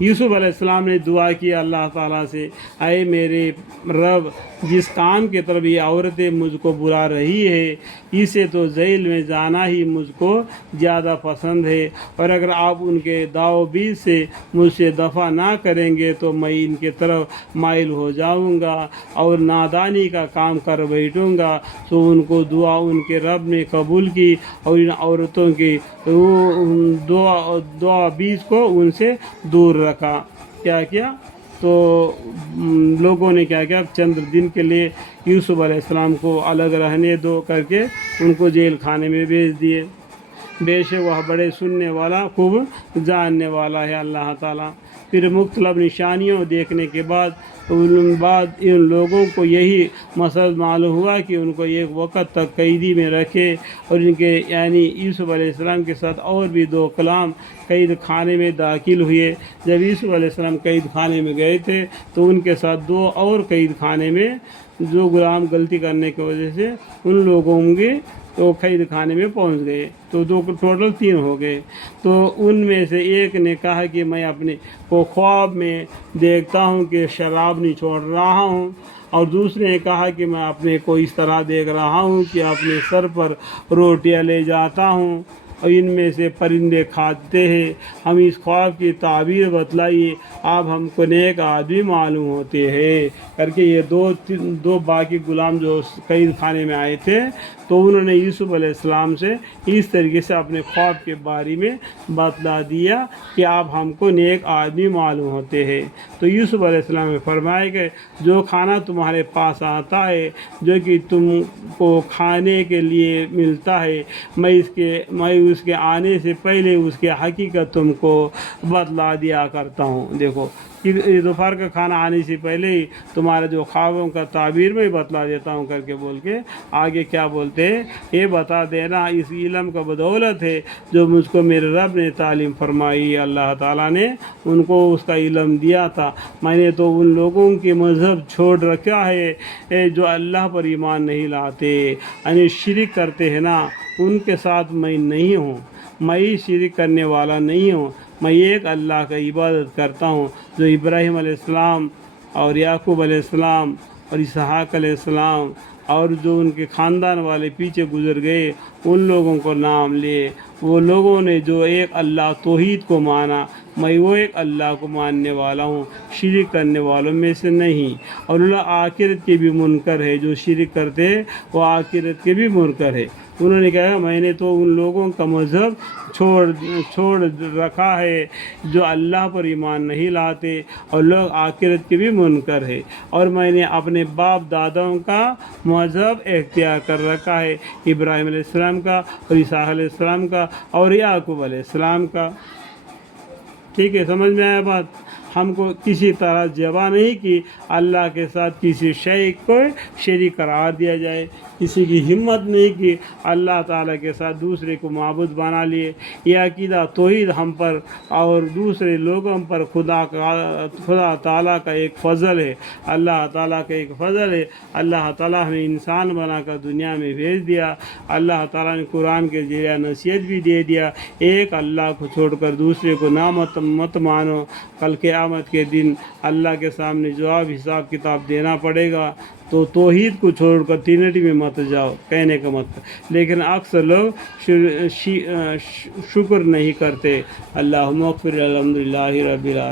یوسف علیہ السلام نے دعا کی اللہ تعالیٰ سے، اے میرے رب، جس کام کی طرف یہ عورتیں مجھ کو بلا رہی ہے اسے تو ذیل میں جانا ہی مجھ کو زیادہ پسند ہے، اور اگر آپ ان کے داؤ بیچ سے مجھ سے دفع نہ کریں گے تو میں ان کے طرف مائل ہو جاؤں گا اور نادانی کا کام کر بیٹھوں گا۔ سو ان کو دعا ان کے رب نے قبول کی اور ان عورتوں کی دعا بیچ کو ان سے دور رکھا۔ کیا کیا؟ تو لوگوں نے کیا کیا، چند دن کے لیے یوسف علیہ السلام کو الگ رہنے دو کر کے ان کو جیل خانے میں بھیج دیے۔ بے شک وہ بڑے سننے والا، خوب جاننے والا ہے اللہ تعالیٰ۔ پھر مختلف نشانیوں دیکھنے کے بعد ان لوگوں کو یہی مسئلہ معلوم ہوا کہ ان کو ایک وقت تک قیدی میں رکھے، اور ان کے یعنی یوسف علیہ السلام کے ساتھ اور بھی 2 غلام قید خانے میں داخل ہوئے۔ جب یوسف علیہ السلام قید خانے میں گئے تھے تو ان کے ساتھ 2 اور قید خانے میں جو غلام غلطی کرنے کی وجہ سے ان لوگوں کے تو قید خانے میں پہنچ گئے، تو ٹوٹل 3 ہو گئے۔ تو ان میں سے ایک نے کہا کہ میں اپنے کو خواب میں دیکھتا ہوں کہ شراب نہیں چھوڑ رہا ہوں، اور دوسرے نے کہا کہ میں اپنے کو اس طرح دیکھ رہا ہوں کہ اپنے سر پر روٹیاں لے جاتا ہوں اور ان میں سے پرندے کھاتے ہیں۔ ہم اس خواب کی تعبیر بتلائیے، آپ ہم کو نیک آدمی معلوم ہوتے ہیں کر کے یہ 2 باقی غلام جو قید خانے میں آئے تھے تو انہوں نے یوسف علیہ السلام سے اس طریقے سے اپنے خواب کے بارے میں بتلا دیا کہ آپ ہم کو نیک آدمی معلوم ہوتے ہیں۔ تو یوسف علیہ السلام نے فرمایا کہ جو کھانا تمہارے پاس آتا ہے، جو کہ تم کو کھانے کے لیے ملتا ہے، میں اس کے آنے سے پہلے اس کی حقیقت تم کو بتلا دیا کرتا ہوں۔ دیکھو کہ دوپہر کا کھانا آنے سے پہلے ہی تمہارا جو خوابوں کا تعبیر میں بتلا دیتا ہوں کر کے بول کے آگے کیا بولتے ہیں، یہ بتا دینا اس علم کا بدولت ہے جو مجھ کو میرے رب نے تعلیم فرمائی۔ اللہ تعالیٰ نے ان کو اس کا علم دیا تھا۔ میں نے تو ان لوگوں کے مذہب چھوڑ رکھا ہے جو اللہ پر ایمان نہیں لاتے، یعنی شرک کرتے ہیں نا، ان کے ساتھ میں نہیں ہوں، میں شرک کرنے والا نہیں ہوں، میں ایک اللہ کا عبادت کرتا ہوں جو ابراہیم علیہ السلام اور یعقوب علیہ السلام اور اسحاق علیہ السلام اور جو ان کے خاندان والے پیچھے گزر گئے ان لوگوں کو نام لیے، وہ لوگوں نے جو ایک اللہ توحید کو مانا، میں وہ ایک اللہ کو ماننے والا ہوں، شرک کرنے والوں میں سے نہیں۔ اور اللہ آخرت کے بھی منکر ہے، جو شرک کرتے ہیں وہ آخرت کے بھی منکر ہے۔ انہوں نے کہا میں نے تو ان لوگوں کا مذہب چھوڑ رکھا ہے جو اللہ پر ایمان نہیں لاتے اور لوگ آخرت کے بھی منکر ہے، اور میں نے اپنے باپ داداؤں کا مذہب اختیار کر رکھا ہے، ابراہیم علیہ السلام کا اور اسحاق علیہ السلام کا اور یعقوب علیہ السلام کا۔ ٹھیک ہے، سمجھ میں آیا بات؟ ہم کو کسی طرح جبا نہیں کہ اللہ کے ساتھ کسی شے کو شریک قرار دیا جائے، کسی کی ہمت نہیں کہ اللہ تعالیٰ کے ساتھ دوسرے کو معبود بنا لیے۔ یہ عقیدہ توحید ہم پر اور دوسرے لوگوں پر خدا تعالیٰ کا ایک فضل ہے، اللہ تعالیٰ کا ایک فضل ہے۔ اللہ تعالیٰ ہمیں انسان بنا کر دنیا میں بھیج دیا، اللہ تعالیٰ نے قرآن کے ذریعہ نصیحت بھی دے دیا، ایک اللہ کو چھوڑ کر دوسرے کو مت مانو، کل قیامت کے دن اللہ کے سامنے جواب حساب کتاب دینا پڑے گا، تو توحید کو چھوڑ کر ٹرینٹی میں مت جاؤ، کہنے کا مطلب۔ لیکن اکثر لوگ شکر نہیں کرتے۔ اللہم اغفر الحمدللہ رب العالمین۔